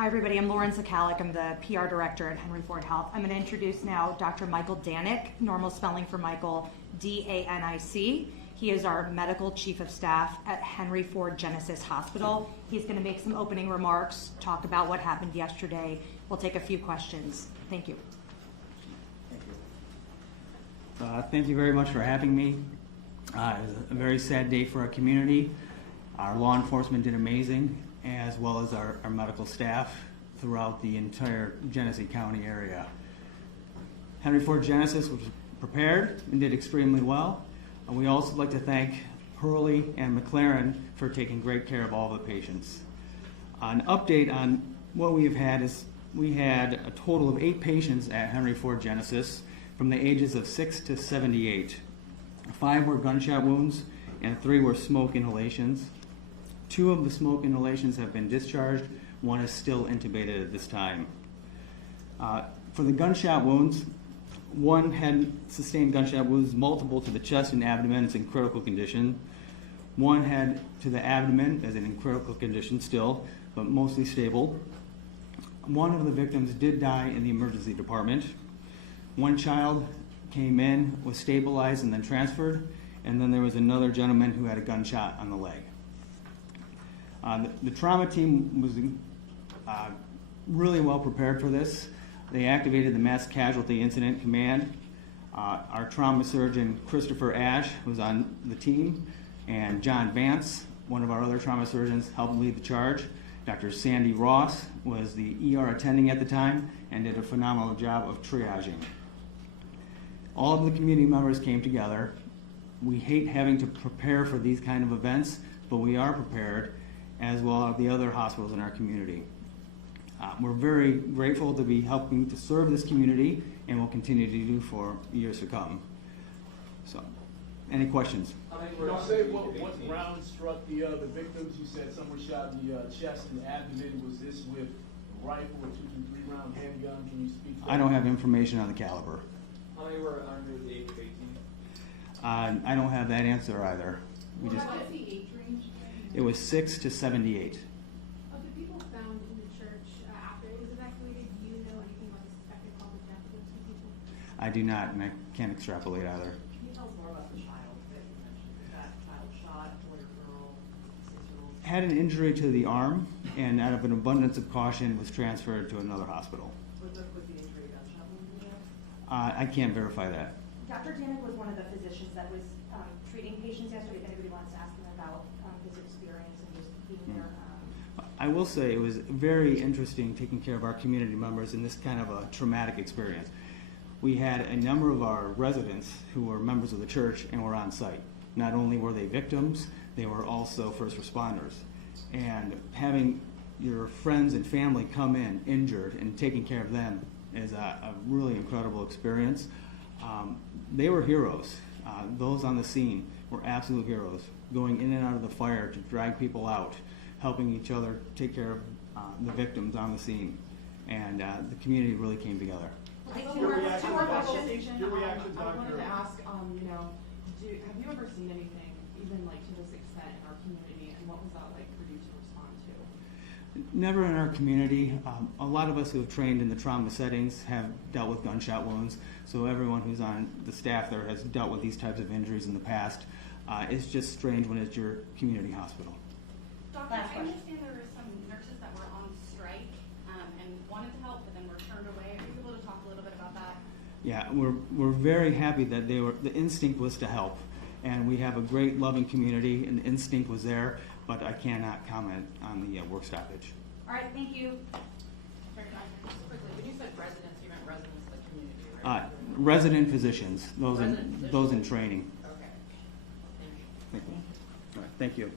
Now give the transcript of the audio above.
Hi everybody, I'm Lauren Zakalik. I'm the PR director at Henry Ford Health. I'm going to introduce now Dr. Michael Danic, normal spelling for Michael, D-A-N-I-C. He is our medical chief of staff at Henry Ford Genesys Hospital. He's going to make some opening remarks, talk about what happened yesterday. We'll take a few questions. Thank you. Thank you very much for having me. It was a very sad day for our community. Our law enforcement did amazing, as well as our medical staff throughout the entire Genesee County area. Henry Ford Genesys was prepared and did extremely well. And we also like to thank Hurley and McLaren for taking great care of all the patients. An update on what we have had is we had a total of 8 patients at Henry Ford Genesys from the ages of 6 to 78. 5 were gunshot wounds and 3 were smoke inhalations. 2 of the smoke inhalations have been discharged. 1 is still intubated at this time. For the gunshot wounds, 1 had sustained gunshot wounds, multiple to the chest and abdomen. It's in critical condition. 1 had to the abdomen, as in critical condition still, but mostly stable. 1 of the victims did die in the emergency department. 1 child came in, was stabilized, and then transferred. And then there was another gentleman who had a gunshot on the leg. The trauma team was really well prepared for this. They activated the Mass Casualty Incident Command. Our trauma surgeon, Christopher Ash, was on the team, and John Vance, one of our other trauma surgeons, helped lead the charge. Dr. Sandy Ross was the ER attending at the time and did a phenomenal job of triaging. All of the community members came together. We hate having to prepare for these kind of events, but we are prepared, as well as the other hospitals in our community. We're very grateful to be helping to serve this community, and will continue to do for years to come. So, any questions? Can you say what round struck the victims? You said some were shot in the chest and abdomen. Was this with a rifle, a 223 round handgun? Can you speak to that? I don't have information on the caliber. How many were under the age of 18? I don't have that answer either. What was the age range? It was 6 to 78. Of the people found in the church after it was evacuated, do you know anything about the suspected cause of death of those 2 people? I do not, and I can't extrapolate either. Can you tell us more about the child that you mentioned? Was that child shot, boy or girl, 6-year-old? Had an injury to the arm, and out of an abundance of caution was transferred to another hospital. Was the injury gunshot wound? I can't verify that. Dr. Danic was one of the physicians that was treating patients yesterday. If anybody wants to ask him about his experience and just being there. I will say it was very interesting taking care of our community members in this kind of a traumatic experience. We had a number of our residents who were members of the church and were on site. Not only were they victims, they were also first responders. And having your friends and family come in injured and taking care of them is a really incredible experience. They were heroes. Those on the scene were absolute heroes, going in and out of the fire to drag people out, helping each other take care of the victims on the scene. And the community really came together. Your reaction, Your Doctor. reaction, I wanted to Doctor. ask, have you ever seen anything, even like to this extent in our community, and what was that like for you to respond to? Never in our community. A lot of us who have trained in the trauma settings have dealt with gunshot wounds, so everyone who's on the staff there has dealt with these types of injuries in the past. It's just strange when it's your community hospital. Doctor, I understand there were some nurses that were on strike and wanted to help, but then were turned away. Are you able to talk a little bit about that? Yeah, we're very happy that the instinct was to help, and we have a great loving community, and the instinct was there, but I cannot comment on the work stoppage. All right, thank you. Just quickly, when you said residents, you meant residents of the community, right? Resident physicians, those Resident in training. Okay. Thank you. Thank you. All right, thank you.